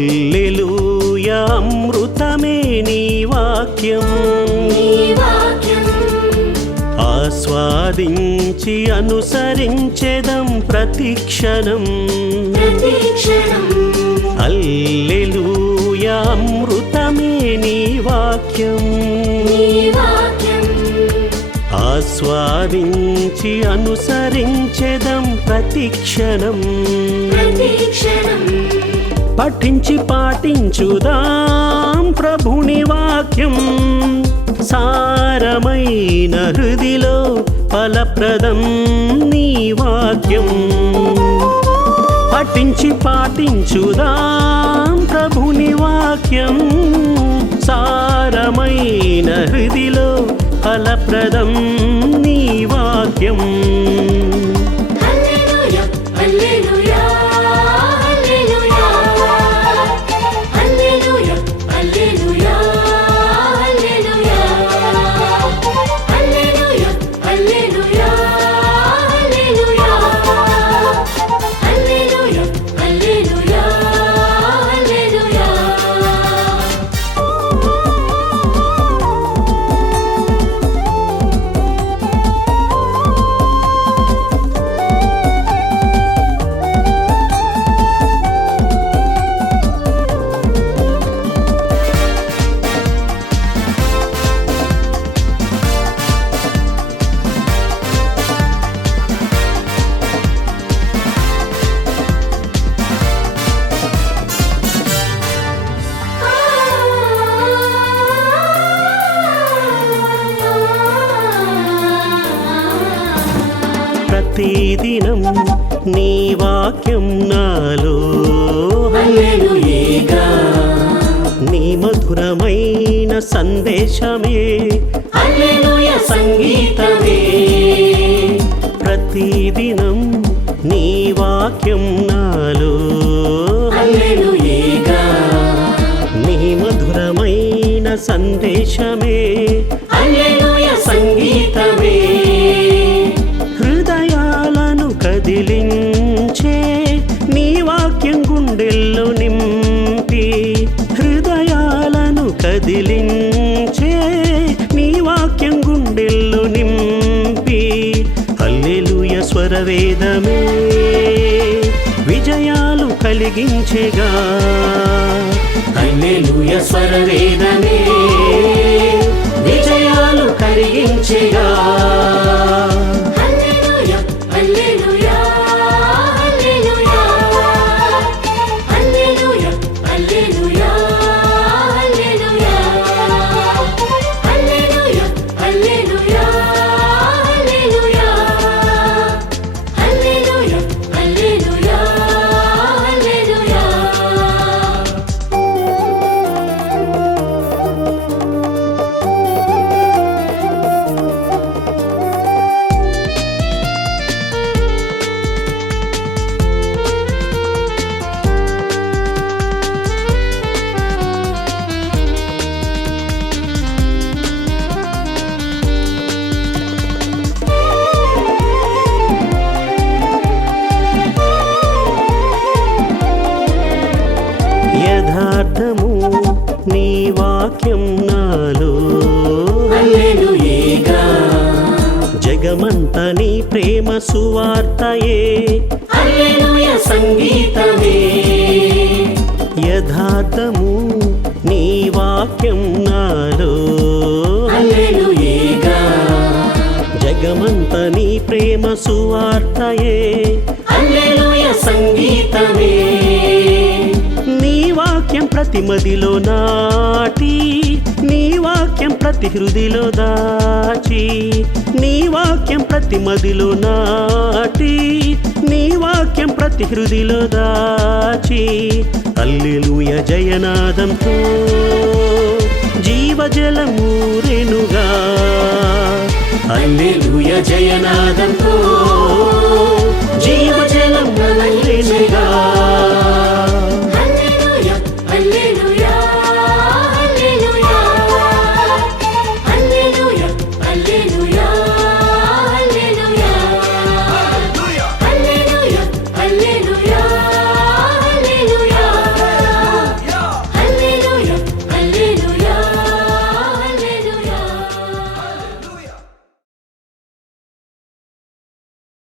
హల్లెలూయా అమృతమే నీ వాక్యం ఆస్వాదించి అనుసరించెదం ప్రతిక్షణం హల్లెలూయా అమృతమే నీ వాక్యం ఆస్వాదించి అనుసరించెదం ప్రతిక్షణం పఠించి పాటించుదాం ప్రభుని వాక్యం సారమైన హృదిలో ఫలప్రదం నీ వాక్యం పఠించి పాటించుదాం ప్రభుని వాక్యం సారమైన హృదిలో ఫలప్రదం నీ వాక్యం ప్రతిదినం నీ వాక్యం నాలో హల్లెలూయా నీ మధురమైన సందేశమే హల్లెలూయా సంగీతమే ప్రతిదినం నీ వాక్యం నాలో హల్లెలూయా నీ మధురమైన సందేశమే హల్లెలూయా సంగీతమే కదిలించే నీ వాక్యం గుండెల్లో నింపి హృదయాలను కదిలించే నీ వాక్యం గుండెల్లో నింపి హల్లెలూయా స్వరవేదమే విజయాలు కలిగించెగా హల్లెలూయా స్వరవేదమే విజయాలు కలిగించెగా యథార్థము నీ వాక్యం నాలో హల్లెలూయా జగమంత నీ ప్రేమ సువార్తయే హల్లెలూయా సంగీతమే యథార్థము నీ వాక్యం నాలో హల్లెలూయా జగమంత నీ ప్రేమ సువార్తయే హల్లెలూయా సంగీతమే నీ వాక్యం ప్రతి మదిలో నాటి నీ వాక్యం ప్రతి హృదిలో దాచి నీ వాక్యం ప్రతి మదిలో నాటి నీ వాక్యం ప్రతి హృదిలో దాచి హల్లెలూయా జయనాదంతో జీవజలమూరెనుగా హల్లెలూయా జయనాదంతో జీవజలమూరెనుగా